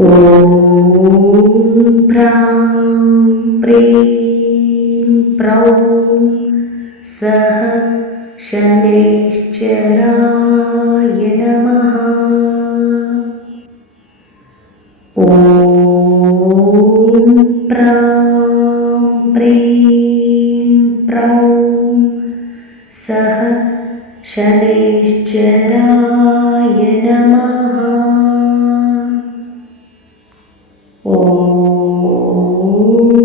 ॐ प्रां प्रीं प्रौं सः शनैश्चराय नमः। ॐ प्रां प्रीं प्रौं सः शनैश्चराय नमः। ॐ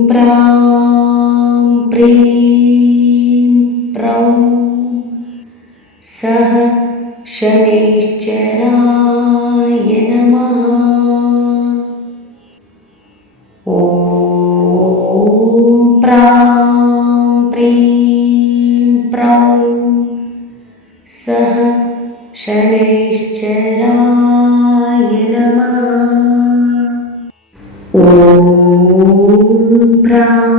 प्रां प्रीं प्रौं सः शनैश्चराय नमः। ॐ प्रां प्रीं प्रौं सः शनैश्चराय नमः। ॐ प्रां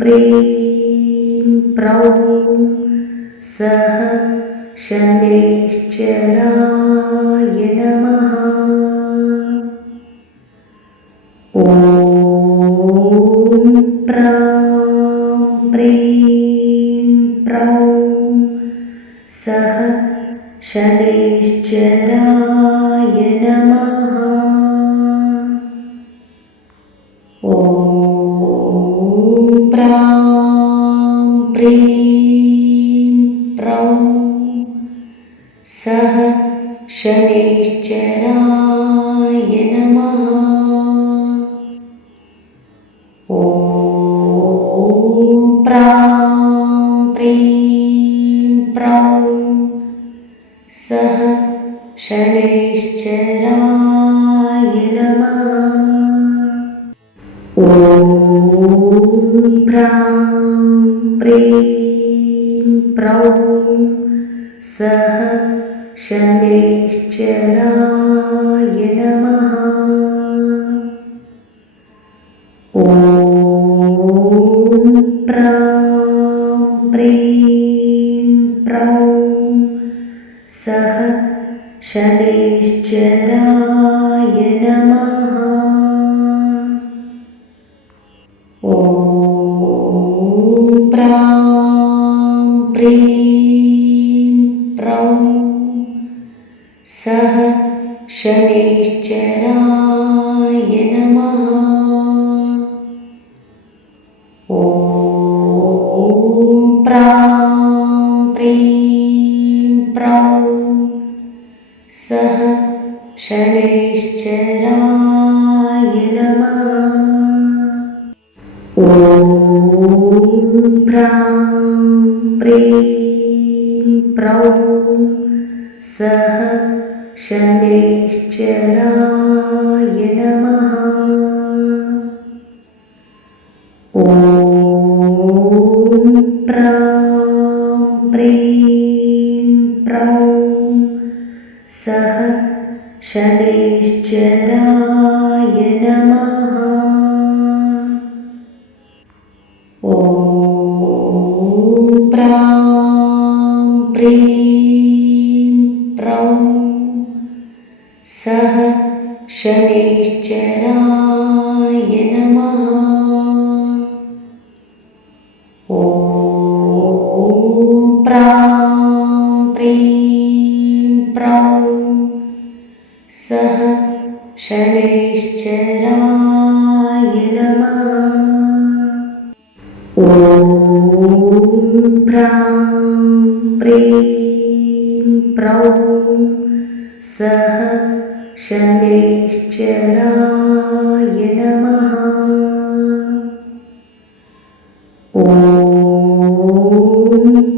प्रीं प्रौं सः शनैश्चराय नमः। ॐ प्रां प्रीं प्रौं सः शनैश्चराय नमः। ॐ प्रां प्रीं प्रौं सः शनैश्चराय नमः। ॐ प्रां प्रीं प्रौं सः शनैश्चराय नमः। ॐ प्रां प्रीं प्रौं सः शनैश्चराय नमः। ॐ प्रां प्रीं प्रौं सः शनैश्चराय नमः। ॐ प्रां प्रीं प्रौं सः शनैश्चराय नमः। ॐ प्रां प्रीं प्रौं सः शनैश्चराय नमः। ॐ प्रां प्रीं प्रौं सः शनैश्चराय नमः। ॐ प्रां प्रीं प्रौं सः शनैश्चराय नमः। ॐ प्रां प्रीं प्रौं सः शनैश्चराय नमः। ॐ प्रां प्रीं प्रौं सः शनैश्चराय नमः। ॐ प्रां प्रीं प्रौं सः शनैश्चराय नमः। ॐ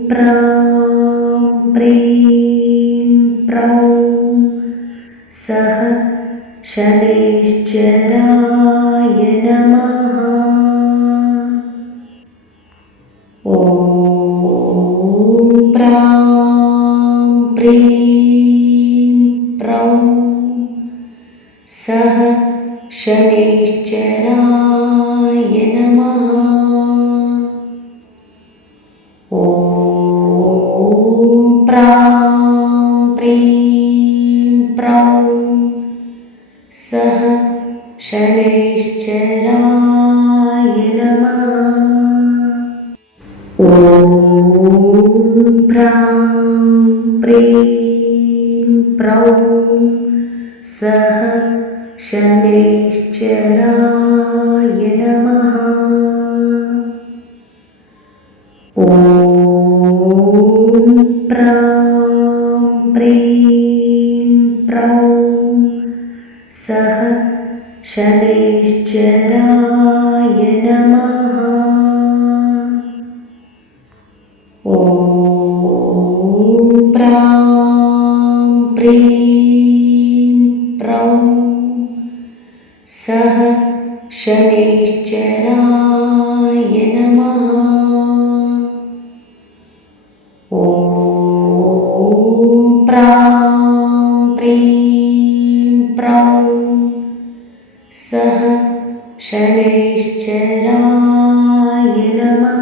प्रां प्रीं प्रौं सः शनैश्चराय नमः। ॐ प्रां प्रीं प्रौं सः शनैश्चराय नमः। ॐ प्रां प्रीं प्रौं सः शनैश्चराय नमः। ॐ प्रां प्रीं प्रौं सः शनैश्चराय नमः। ॐ प्रां प्रीं प्रौं सः शनैश्चराय नमः। ॐ प्रां प्रीं प्रौं सः शनैश्चराय नमः। ॐ प्रां प्रीं प्रौं सः शनैश्चराय नमः।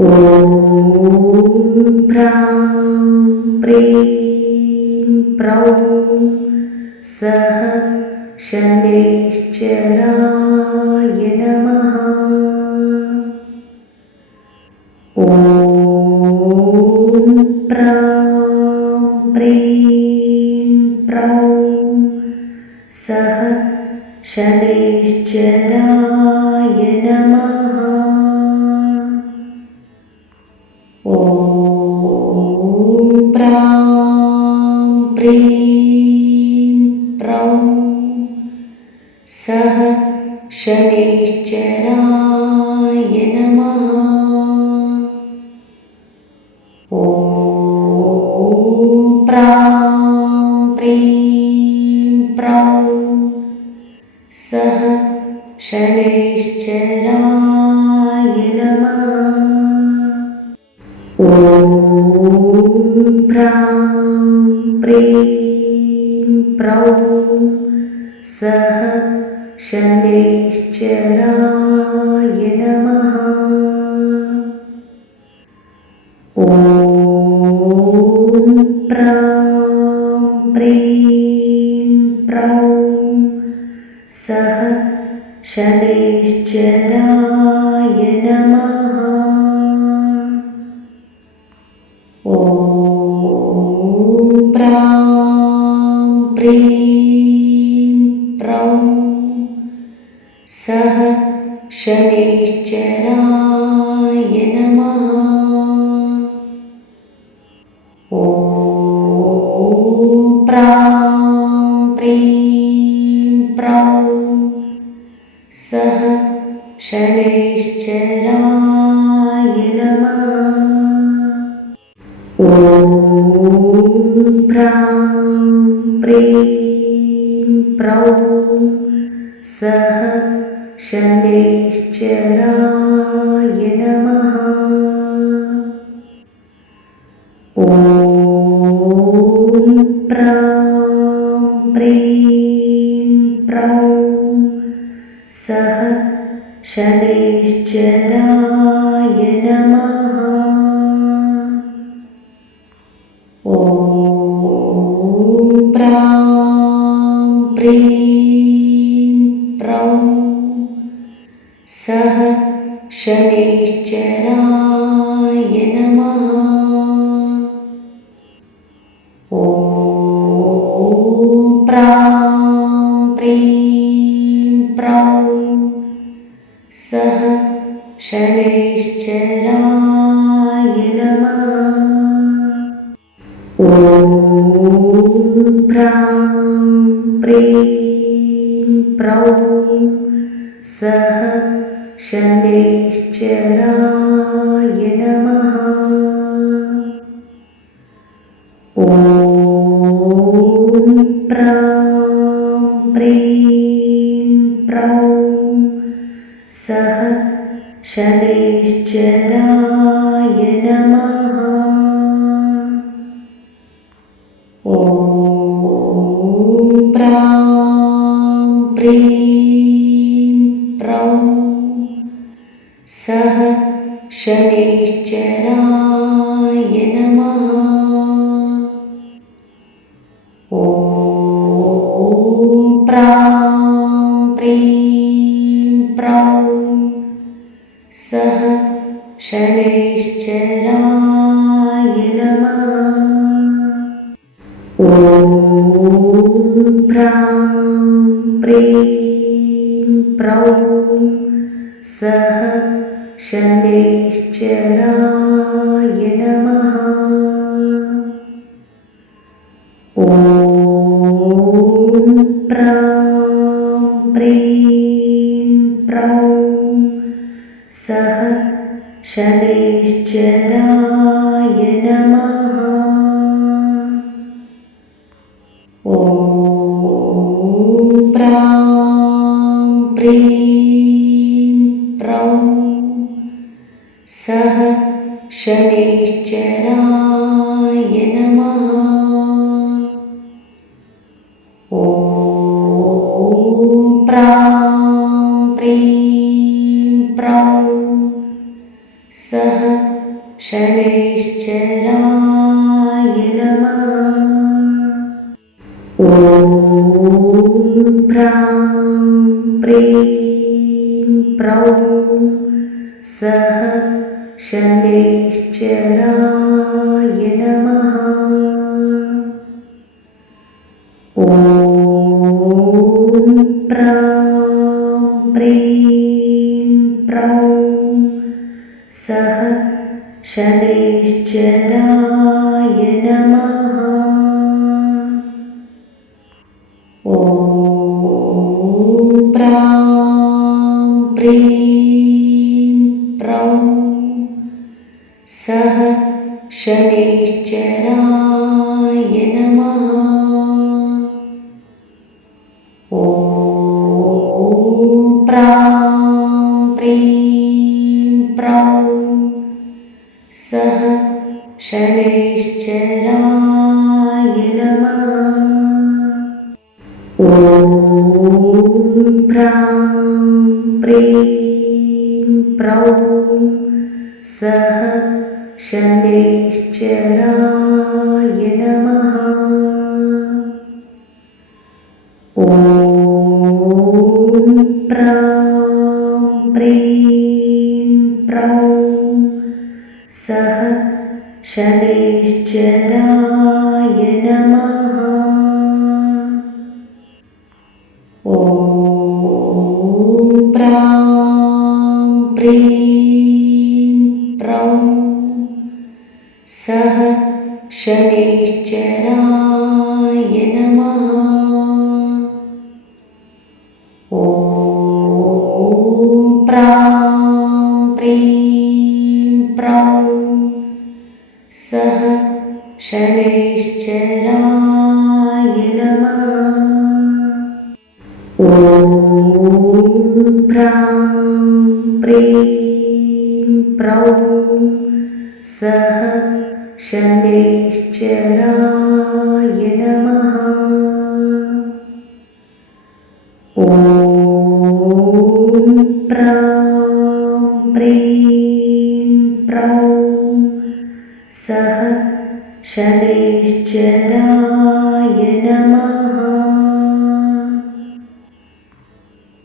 ॐ प्रां प्रीं प्रौं सः शनैश्चराय नमः। ॐ प्रां प्रीं प्रौं सः शनैश्चराय नमः। ॐ प्रां प्रीं प्रौं सः शनैश्चराय नमः। ॐ प्रां प्रीं प्रौं सः शनैश्चराय नमः। ॐ प्रां प्रीं प्रौं सः शनैश्चराय नमः। ॐ प्रां प्रीं प्रौं सः शनैश्चराय नमः। ॐ प्रां प्रीं प्रौं सः शनैश्चराय नमः। ॐ प्रां प्रीं प्रौं सः शनैश्चराय नमः। ॐ प्रां प्रीं प्रौं सः शनैश्चराय नमः। ॐ प्रां प्रीं प्रौं सः शनैश्चराय नमः। ॐ प्रां प्रीं प्रौं सः शनैश्चराय नमः। ॐ प्रां प्रीं प्रौं सः शनैश्चराय नमः। ॐ प्रां प्रीं प्रौं सः शनैश्चराय नमः। ॐ प्रां प्रीं प्रौं सः शनैश्चराय नमः। ॐ प्रां प्रीं प्रौं सः शनैश्चराय नमः। ॐ प्रां शनैश्चराय नमः। ॐ प्रां प्रीं प्रौं सः शनैश्चराय नमः। ॐ प्रां प्रीं प्रौं सः शनैश्चराय नमः। ॐ प्रां प्रीं प्रौं सः शनैश्चराय नमः। ॐ प्रां प्रीं प्रौं सः शनैश्चराय नमः। ॐ प्रां प्रीं प्रौं सः शनैश्चराय नमः। ॐ प्रां प्रीं प्रौं सः शनैश्चराय नमः। ॐ प्रां प्रीं प्रौं सः शनैश्चराय नमः। ॐ प्रां प्रीं प्रौं सः शनैश्चराय नमः। ॐ प्रां प्रीं प्रौं सः शनैश्चराय नमः। ॐ प्रां प्रीं प्रौं सः शनैश्चराय नमः। ॐ प्रां प्रीं प्रौं सः शनैश्चराय नमः। ॐ प्रां प्रीं प्रौं सः शनैश्चराय नमः। ॐ प्रां प्रीं प्रौं सः शनैश्चराय नमः। ॐ प्रां प्रीं प्रौं सः शनैश्चराय नमः।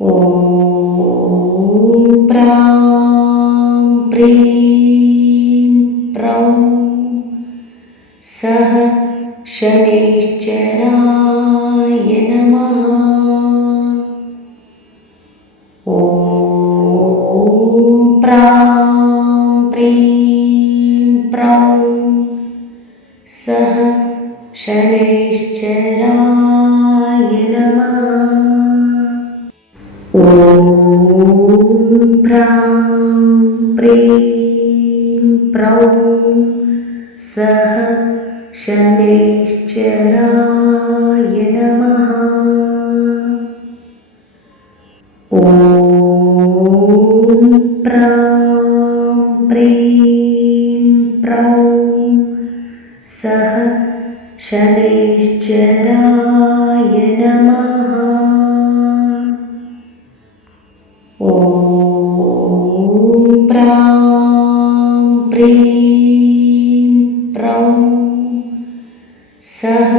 ॐ प्रां प्रीं प्रौं सः शनैश्चराय नमः। ॐ प्रां प्रीं प्रौं सः शनैश्चराय नमः। ॐ प्रां प्रीं प्रौं सः शनैश्चराय नमः। ॐ प्रां प्रीं प्रौं सः शनैश्चराय नमः। ॐ प्रां प्रीं प्रौं सः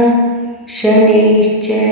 शनैश्चराय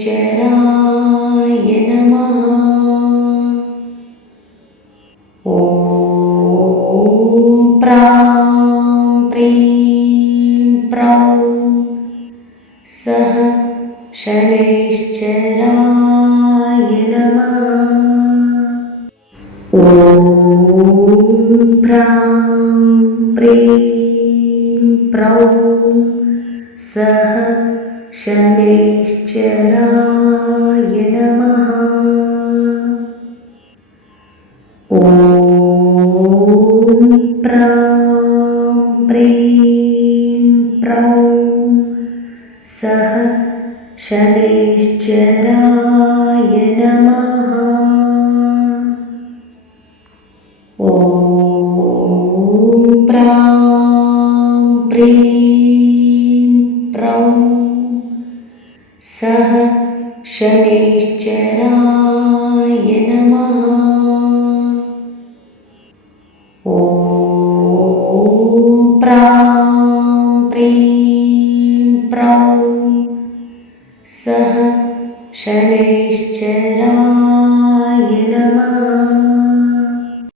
शनैश्चराय नमः। ॐ प्रां प्रीं प्रौं सः शनैश्चराय नमः। ॐ प्रां प्रीं प्रौं सः शनैश्चराय नमः। ॐ प्रां प्रीं प्रौं सः शनैश्चराय नमः। ॐ प्रां प्रीं प्रौं सः शनैश्चराय नमः। ॐ प्रां प्रीं प्रौं सः शनैश्चराय नमः।